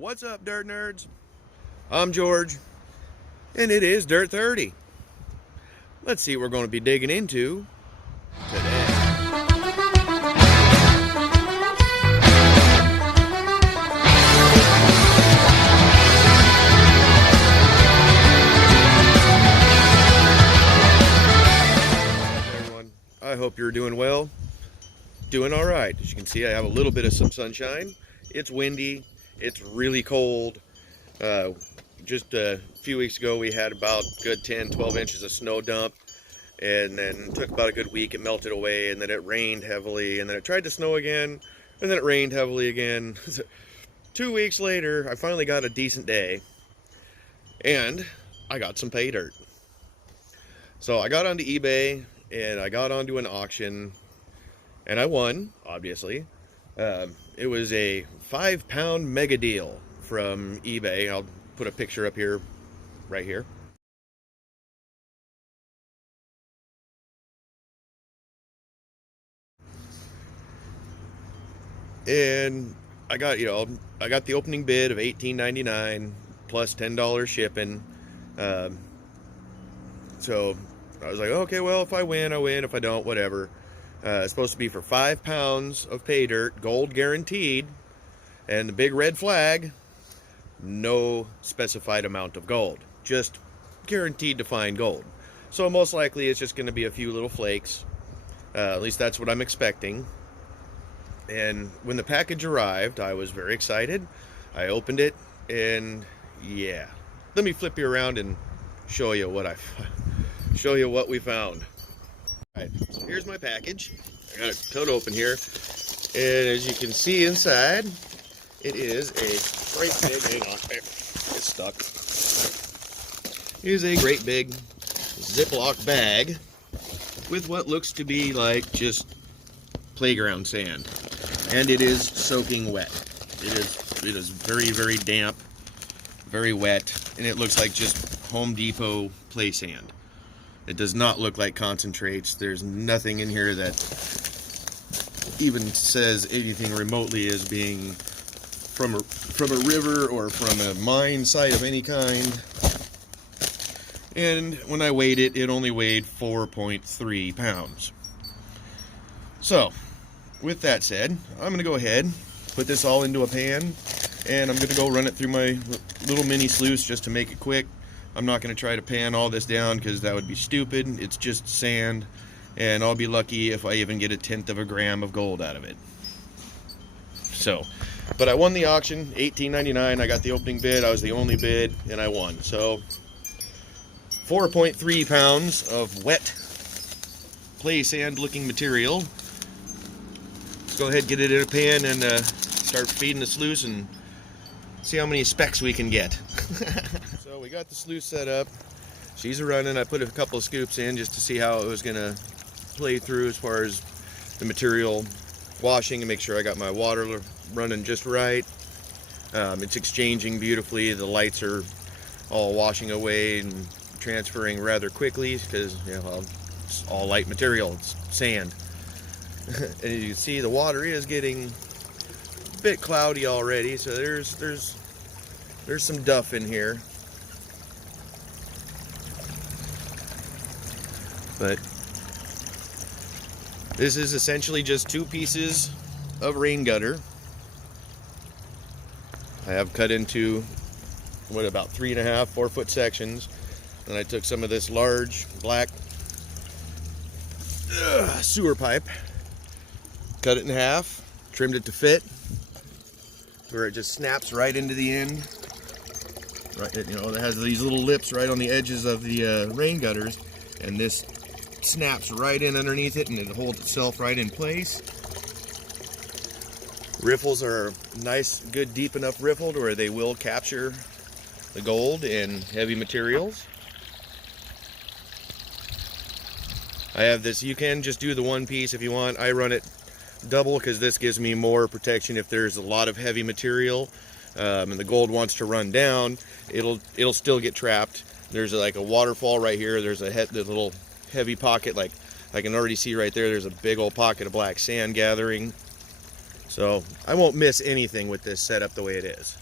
What's up, Dirt Nerds? I'm George, and it is Dirt 30. Let's see what we're going to be digging into today. Everyone, I hope you're doing well. Doing all right. As you can see, I have a little bit of some sunshine. It's windy. It's really cold. Just a few weeks ago, we had about good 10-12 inches of snow dump, and then it took about a good week. It melted away, and then it rained heavily, and then it tried to snow again, and then it rained heavily again. 2 weeks later, I finally got a decent day, and I got some pay dirt. So I got onto eBay, and I got onto an auction, and I won, obviously. It was a 5-pound mega deal from eBay. I'll put a picture up here, right here. And I got, I got the opening bid of $18.99 plus $10 shipping. So I was like, okay, well, if I win, I win. If I don't, whatever. It's supposed to be for 5 pounds of pay dirt, gold guaranteed, and the big red flag, no specified amount of gold, just guaranteed to find gold. So most likely it's just going to be a few little flakes. At least that's what I'm expecting. And when the package arrived, I was very excited. I opened it, and yeah, let me flip you around and show you what we found. All right, so here's my package. I got it cut open here, and as you can see inside, it is a great big, hang on, it's stuck. It is a great big Ziploc bag with what looks to be like just playground sand, and it is soaking wet. It is very, very damp, very wet, and it looks like just Home Depot play sand. It does not look like concentrates. There's nothing in here that even says anything remotely as being from a river or from a mine site of any kind. And when I weighed it, it only weighed 4.3 pounds. So, with that said, I'm going to go ahead, put this all into a pan, and I'm going to go run it through my little mini sluice just to make it quick. I'm not going to try to pan all this down because that would be stupid. It's just sand, and I'll be lucky if I even get 1/10 of a gram of gold out of it. So, but I won the auction, $18.99. I got the opening bid. I was the only bid, and I won. So, 4.3 pounds of wet play sand looking material. Let's go ahead and get it in a pan and start feeding the sluice and see how many specks we can get. So we got the sluice set up. She's running. I put a couple of scoops in just to see how it was going to play through as far as the material washing and make sure I got my water running just right. It's exchanging beautifully. The lights are all washing away and transferring rather quickly because it's all light material. It's sand. And you can see the water is getting a bit cloudy already, so there's some duff in here. But this is essentially just 2 pieces of rain gutter. I have cut into about 3.5, 4 foot sections. And I took some of this large black sewer pipe, cut it in half, trimmed it to fit, where it just snaps right into the end. Right, it has these little lips right on the edges of the rain gutters, and this snaps right in underneath it, and it holds itself right in place. Riffles are nice, good, deep enough riffle to where they will capture the gold and heavy materials. I have this, you can just do the one piece if you want. I run it double because this gives me more protection if there's a lot of heavy material and the gold wants to run down. It'll still get trapped. There's like a waterfall right here. There's a little heavy pocket, like I can already see right there. There's a big old pocket of black sand gathering. So I won't miss anything with this setup the way it is.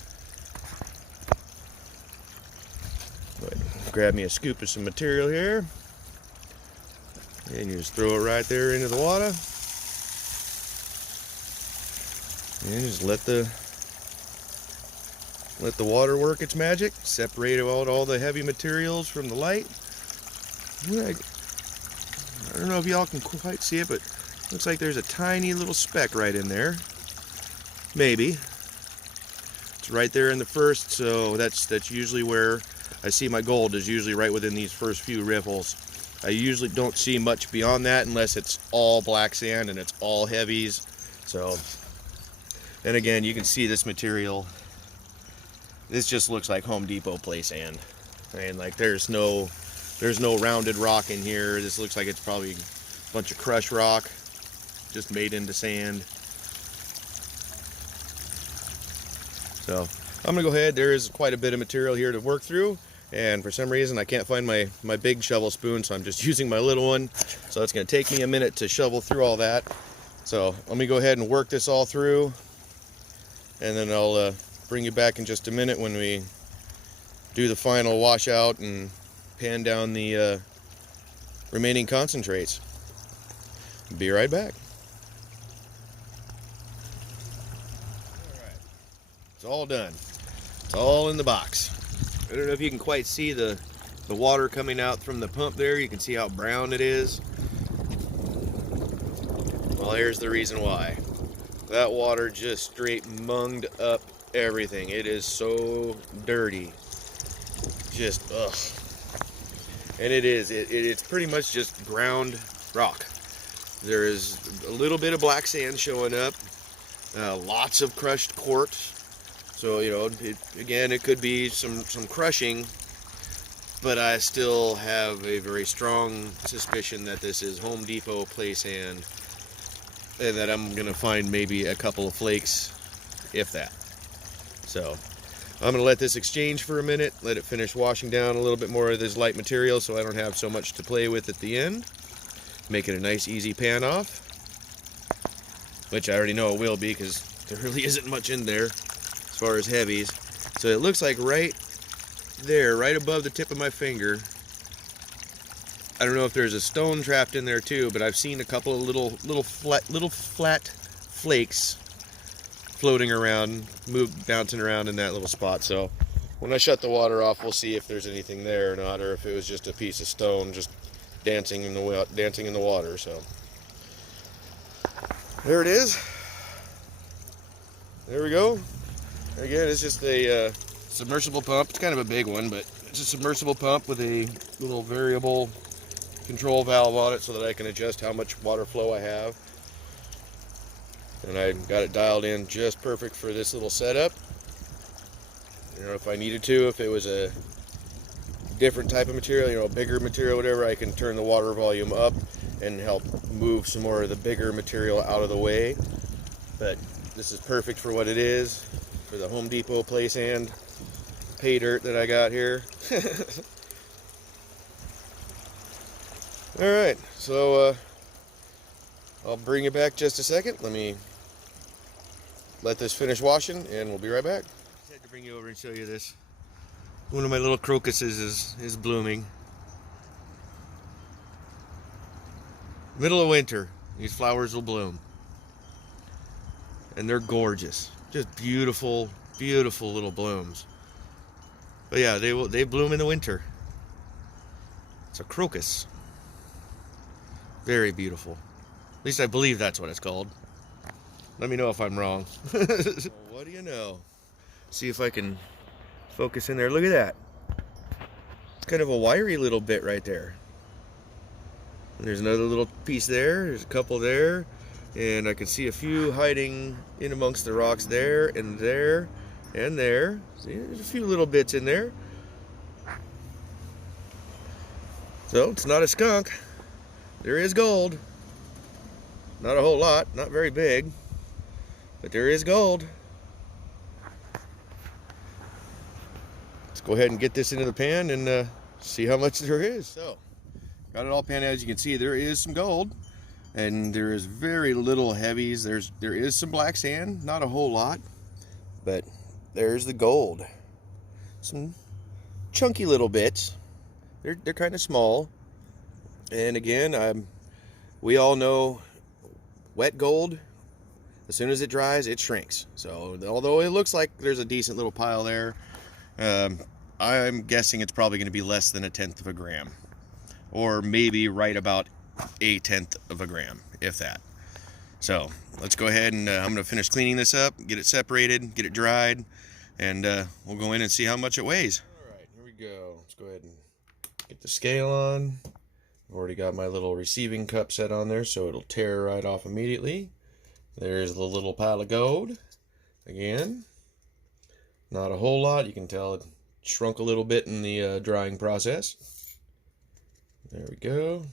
grab me a scoop of some material here. And you just throw it right there into the water. And just let the water work its magic. Separate out all the heavy materials from the light. Yeah, I don't know if y'all can quite see it, but looks like there's a tiny little speck right in there. Maybe. It's right there in the first, so that's usually where I see my gold, is usually right within these first few riffles. I usually don't see much beyond that unless it's all black sand and it's all heavies. So, and again, you can see this material. This just looks like Home Depot play sand. I mean, like there's no rounded rock in here. This looks like it's probably a bunch of crushed rock just made into sand. So I'm gonna go ahead. There is quite a bit of material here to work through, and for some reason I can't find my big shovel spoon, so I'm just using my little one. So it's gonna take me a minute to shovel through all that. So let me go ahead and work this all through, and then I'll bring you back in just a minute when we do the final washout and pan down the remaining concentrates. Be right back. Alright, it's all done. It's all in the box. I don't know if you can quite see the water coming out from the pump there. You can see how brown it is. Well, here's the reason why. That water just straight munged up everything. It is so dirty. Just, ugh. And it's pretty much just ground rock. There is a little bit of black sand showing up, lots of crushed quartz. So, you know, it could be some crushing, but I still have a very strong suspicion that this is Home Depot play sand, and that I'm gonna find maybe a couple of flakes, if that. So I'm gonna let this exchange for a minute, let it finish washing down a little bit more of this light material so I don't have so much to play with at the end. Make it a nice easy pan off, which I already know it will be because there really isn't much in there as far as heavies. So it looks like right there, right above the tip of my finger, I don't know if there's a stone trapped in there too, but I've seen a couple of little flat flakes floating around, bouncing around in that little spot. So when I shut the water off, we'll see if there's anything there or not, or if it was just a piece of stone just dancing in the water. So there it is. There we go. Again, it's just a submersible pump. It's kind of a big one, but it's a submersible pump with a little variable control valve on it so that I can adjust how much water flow I have. And I got it dialed in just perfect for this little setup. You know, if I needed to, if it was a different type of material, you know, bigger material, whatever, I can turn the water volume up and help move some more of the bigger material out of the way. But this is perfect for what it is, for the Home Depot play sand pay dirt that I got here. Alright, so I'll bring you back just a second. Let me let this finish washing and we'll be right back. I had to bring you over and show you this. One of my little crocuses is blooming. Middle of winter, these flowers will bloom. And they're gorgeous. Just beautiful, beautiful little blooms. But yeah, they bloom in the winter. It's a crocus. Very beautiful. At least I believe that's what it's called. Let me know if I'm wrong. What do you know? See if I can focus in there. Look at that. It's kind of a wiry little bit right there. And there's another little piece there. There's a couple there. And I can see a few hiding in amongst the rocks there and there and there. See, there's a few little bits in there. So it's not a skunk. There is gold. Not a whole lot, not very big, but there is gold. Let's go ahead and get this into the pan and see how much there is. So, got it all panned out. As you can see, there is some gold, and there is very little heavies. There is some black sand, not a whole lot, but there's the gold. Some chunky little bits, they're kind of small. And again, we all know wet gold, as soon as it dries, it shrinks. So although it looks like there's a decent little pile there, um, I'm guessing it's probably going to be less than 1/10 of a gram, or maybe right about 1/10 of a gram, if that. So let's go ahead and I'm going to finish cleaning this up, get it separated, get it dried, and we'll go in and see how much it weighs. All right, here we go. Let's go ahead and get the scale on. I've already got my little receiving cup set on there, so it'll tear right off immediately. There's the little pile of gold. Again, not a whole lot. You can tell it shrunk a little bit in the drying process. There we go.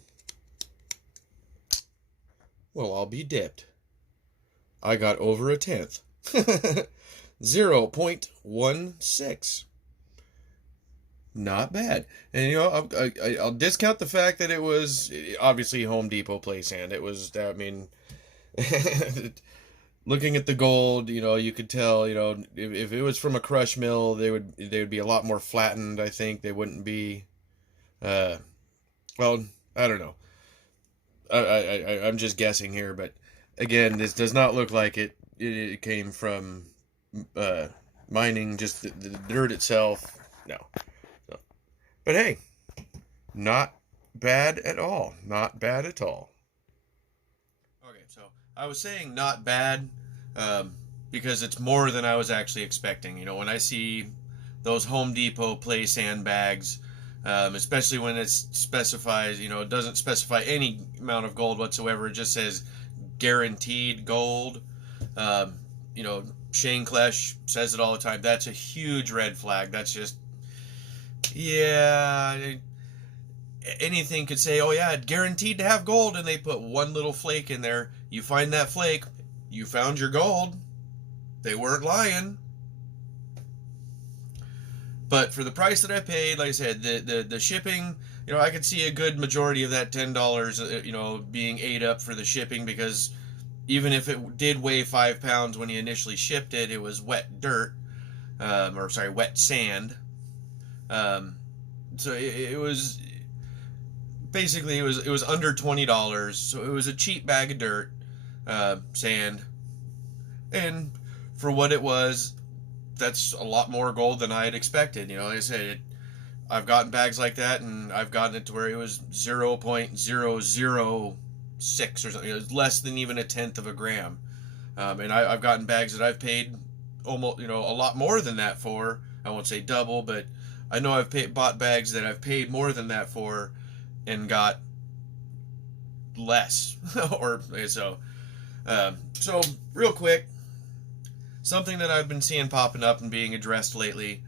Well, I'll be dipped. I got over 1/10. 0.16. Not bad. And you know, I'll discount the fact that it was obviously Home Depot play sand. It was, I mean, looking at the gold, you know, you could tell, you know, if it was from a crush mill, they would be a lot more flattened. I think they wouldn't be. Well, I don't know. I'm just guessing here, but again, this does not look like it came from mining just the dirt itself. No. So, but hey, not bad at all. Not bad at all. Okay, so I was saying not bad because it's more than I was actually expecting. You know, when I see those Home Depot play sandbags, especially when it specifies, you know, it doesn't specify any amount of gold whatsoever. It just says guaranteed gold. You know, Shane Klesh says it all the time. That's a huge red flag. That's just, yeah, anything could say, oh yeah, guaranteed to have gold, and they put one little flake in there. You find that flake, you found your gold. They weren't lying. But for the price that I paid, like I said, the shipping, you know, I could see a good majority of that $10, you know, being ate up for the shipping, because even if it did weigh 5 pounds when he initially shipped it, it was wet dirt, or sorry, wet sand. So it was basically it was under $20, so it was a cheap bag of dirt, sand, and for what it was, that's a lot more gold than I had expected. You know, like I said, I've gotten bags like that, and I've gotten it to where it was 0.006 or something. It was less than even 1/10 of a gram. And I've gotten bags that I've paid almost, you know, a lot more than that for. I won't say double, but I know I've bought bags that I've paid more than that for and got less. Or so. So real quick, something that I've been seeing popping up and being addressed lately: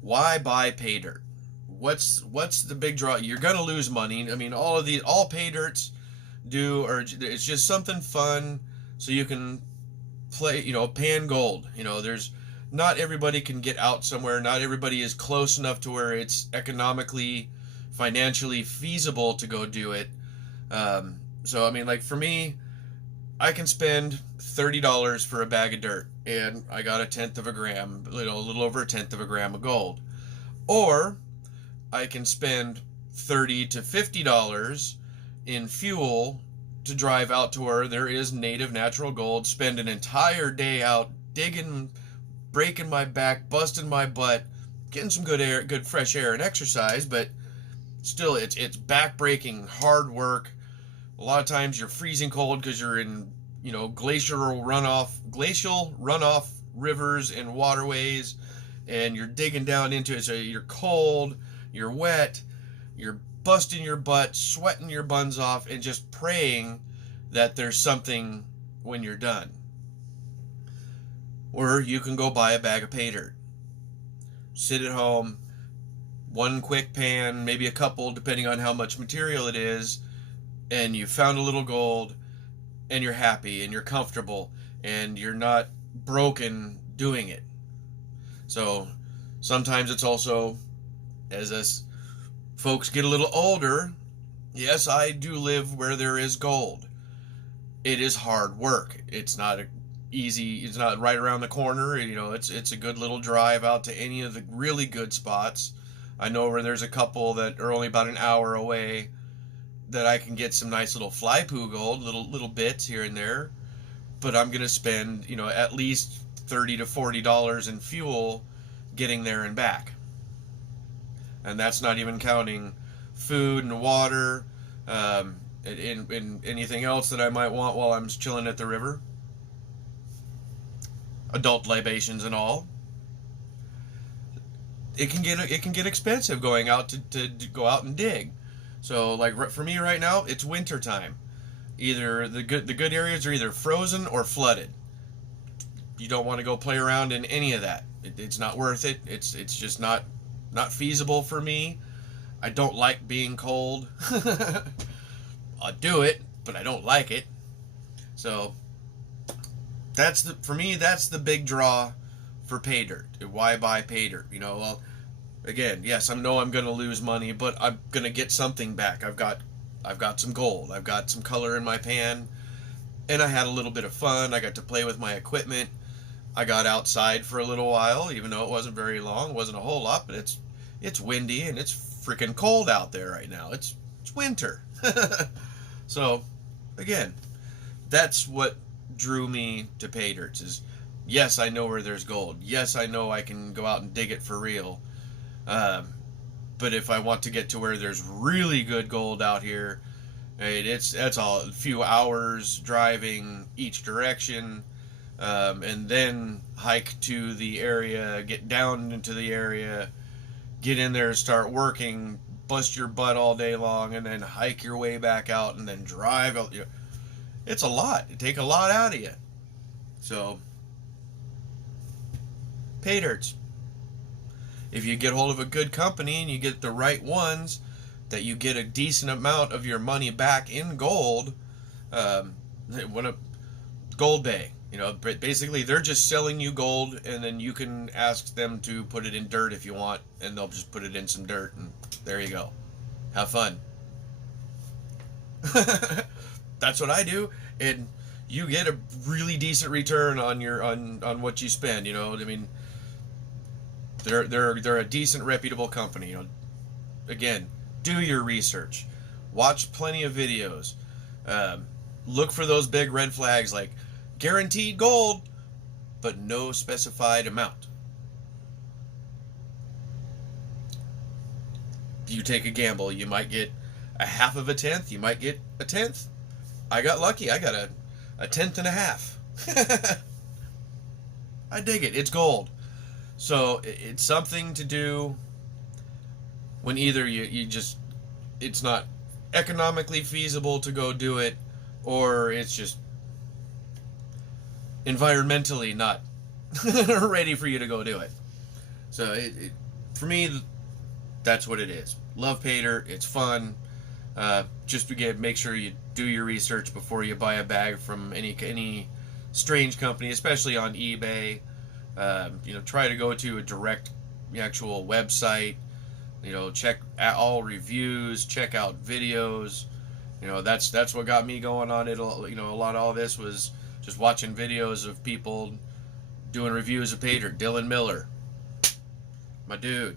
why buy pay dirt? What's the big draw? You're gonna lose money. I mean, all pay dirts do, or it's just something fun so you can play, you know, pan gold. You know, there's not everybody can get out somewhere. Not everybody is close enough to where it's economically, financially feasible to go do it. So I mean, like for me, I can spend $30 for a bag of dirt, and I got 1/10 of a gram, you know, a little over 1/10 of a gram of gold. Or I can spend $30 to $50 in fuel to drive out to where there is native natural gold, spend an entire day out digging, breaking my back, busting my butt, getting some good air, good fresh air and exercise, but still it's back-breaking hard work. A lot of times you're freezing cold because you're in, you know, glacial runoff rivers and waterways, and you're digging down into it. So you're cold, you're wet, you're busting your butt, sweating your buns off, and just praying that there's something when you're done. Or you can go buy a bag of pay dirt, sit at home, one quick pan, maybe a couple, depending on how much material it is, and you found a little gold, and you're happy, and you're comfortable, and you're not broken doing it. So sometimes it's also, as us folks get a little older, yes, I do live where there is gold. It is hard work. It's not easy. It's not right around the corner. You know, it's a good little drive out to any of the really good spots. I know where there's a couple that are only about an hour away that I can get some nice little fly poo gold, little bits here and there. But I'm gonna spend, you know, at least $30 to $40 in fuel getting there and back. And that's not even counting food and water, and anything else that I might want while I'm chilling at the river. Adult libations and all. It can get expensive going out to go out and dig. So like for me right now, it's winter time. Either the good areas are either frozen or flooded. You don't want to go play around in any of that. It's not worth it. It's just not feasible for me. I don't like being cold. I'll do it, but I don't like it. So for me that's the big draw for Paydirt. Why buy Paydirt? You know, well, again, yes, I know I'm going to lose money, but I'm going to get something back. I've got some gold. I've got some color in my pan, and I had a little bit of fun. I got to play with my equipment. I got outside for a little while, even though it wasn't very long. It wasn't a whole lot, but it's windy and it's freaking cold out there right now. It's winter. So, again, that's what drew me to Paydirts is, yes, I know where there's gold. Yes, I know I can go out and dig it for real. But if I want to get to where there's really good gold out here, that's all a few hours driving each direction, and then hike to the area, get down into the area, get in there, start working, bust your butt all day long, and then hike your way back out, and then drive out. It's a lot. It take a lot out of you. So, Paydirts. If you get hold of a good company and you get the right ones, that you get a decent amount of your money back in gold. What a Gold Bay, you know, basically they're just selling you gold, and then you can ask them to put it in dirt if you want, and they'll just put it in some dirt, and there you go. Have fun. That's what I do, and you get a really decent return on your on what you spend. You know, I mean, they're a decent, reputable company. You know, again, do your research, watch plenty of videos, look for those big red flags like guaranteed gold, but no specified amount. You take a gamble, you might get a half of a tenth, you might get a tenth. I got lucky, I got a tenth and a half. I dig it, it's gold. So it's something to do when either you just, it's not economically feasible to go do it, or it's just environmentally not ready for you to go do it. So for me, that's what it is. Love Paydirt, it's fun. Just again, make sure you do your research before you buy a bag from any strange company, especially on eBay. You know, try to go to a direct actual website. You know, check all reviews, check out videos. You know, that's what got me going on it. You know, a lot of all this was just watching videos of people doing reviews of Paydirt. Dylan Miller, my dude.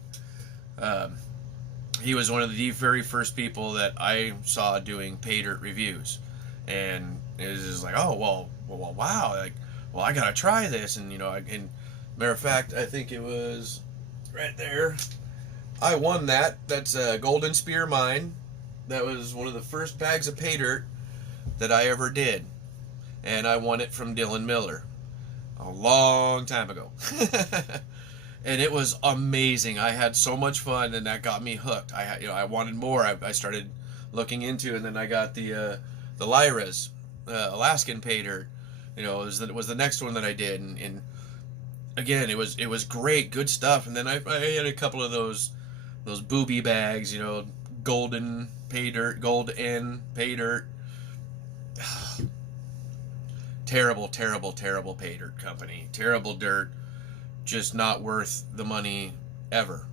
He was one of the very first people that I saw doing Paydirt reviews, and it was just like, oh well, wow, like, well, I gotta try this, and you know, and matter of fact, I think it was right there. I won that. That's a Golden Spear mine. That was one of the first bags of Paydirt that I ever did, and I won it from Dylan Miller a long time ago. And it was amazing. I had so much fun, and that got me hooked. I wanted more. I started looking into, and then I got the Lyras, Alaskan Paydirt. You know, it was the next one that I did, and again, it was great, good stuff. And then I had a couple of those booby bags, you know, golden Paydirt, gold N Paydirt. Terrible Paydirt company. Terrible dirt. Just not worth the money ever.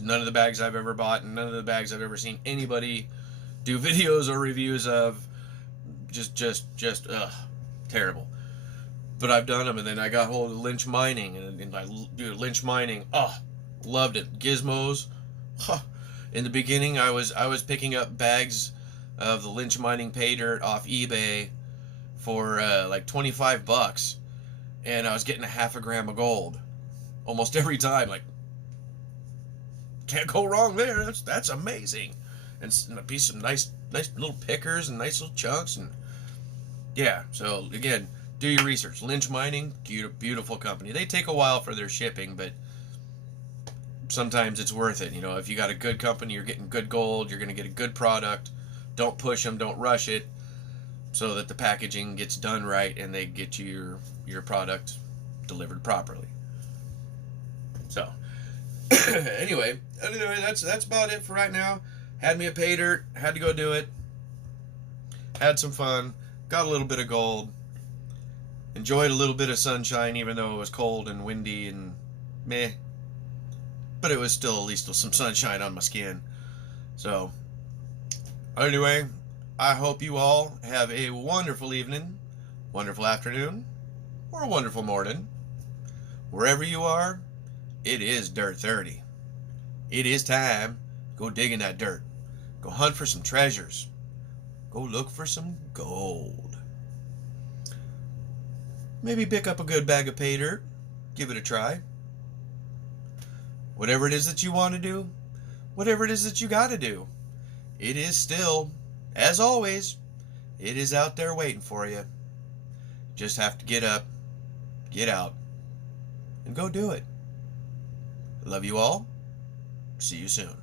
None of the bags I've ever bought, and none of the bags I've ever seen anybody do videos or reviews of, just terrible. But I've done them, and then I got hold of Lynch Mining, and I do Lynch Mining. Oh, Loved it. Gizmos. Huh. In the beginning, I was picking up bags of the lynch mining pay dirt off eBay for like $25, and I was getting a half a gram of gold almost every time. Like, can't go wrong there. That's amazing. And a piece of nice little pickers and nice little chunks. And yeah, so again, do your research. Lynch Mining, beautiful company. They take a while for their shipping, but sometimes it's worth it. You know, if you got a good company, you're getting good gold, you're going to get a good product. Don't push them, don't rush it, so that the packaging gets done right and they get you your product delivered properly. So anyway, that's about it for right now. Had me a pay dirt, had to go do it. Had some fun, got a little bit of gold. Enjoyed a little bit of sunshine, even though it was cold and windy and meh. But it was still at least some sunshine on my skin. So, anyway, I hope you all have a wonderful evening, wonderful afternoon, or a wonderful morning. Wherever you are, it is Dirt 30. It is time. Go dig in that dirt. Go hunt for some treasures. Go look for some gold. Maybe pick up a good bag of pay dirt. Give it a try. Whatever it is that you want to do, whatever it is that you got to do, it is still, as always, it is out there waiting for you. Just have to get up, get out, and go do it. Love you all. See you soon.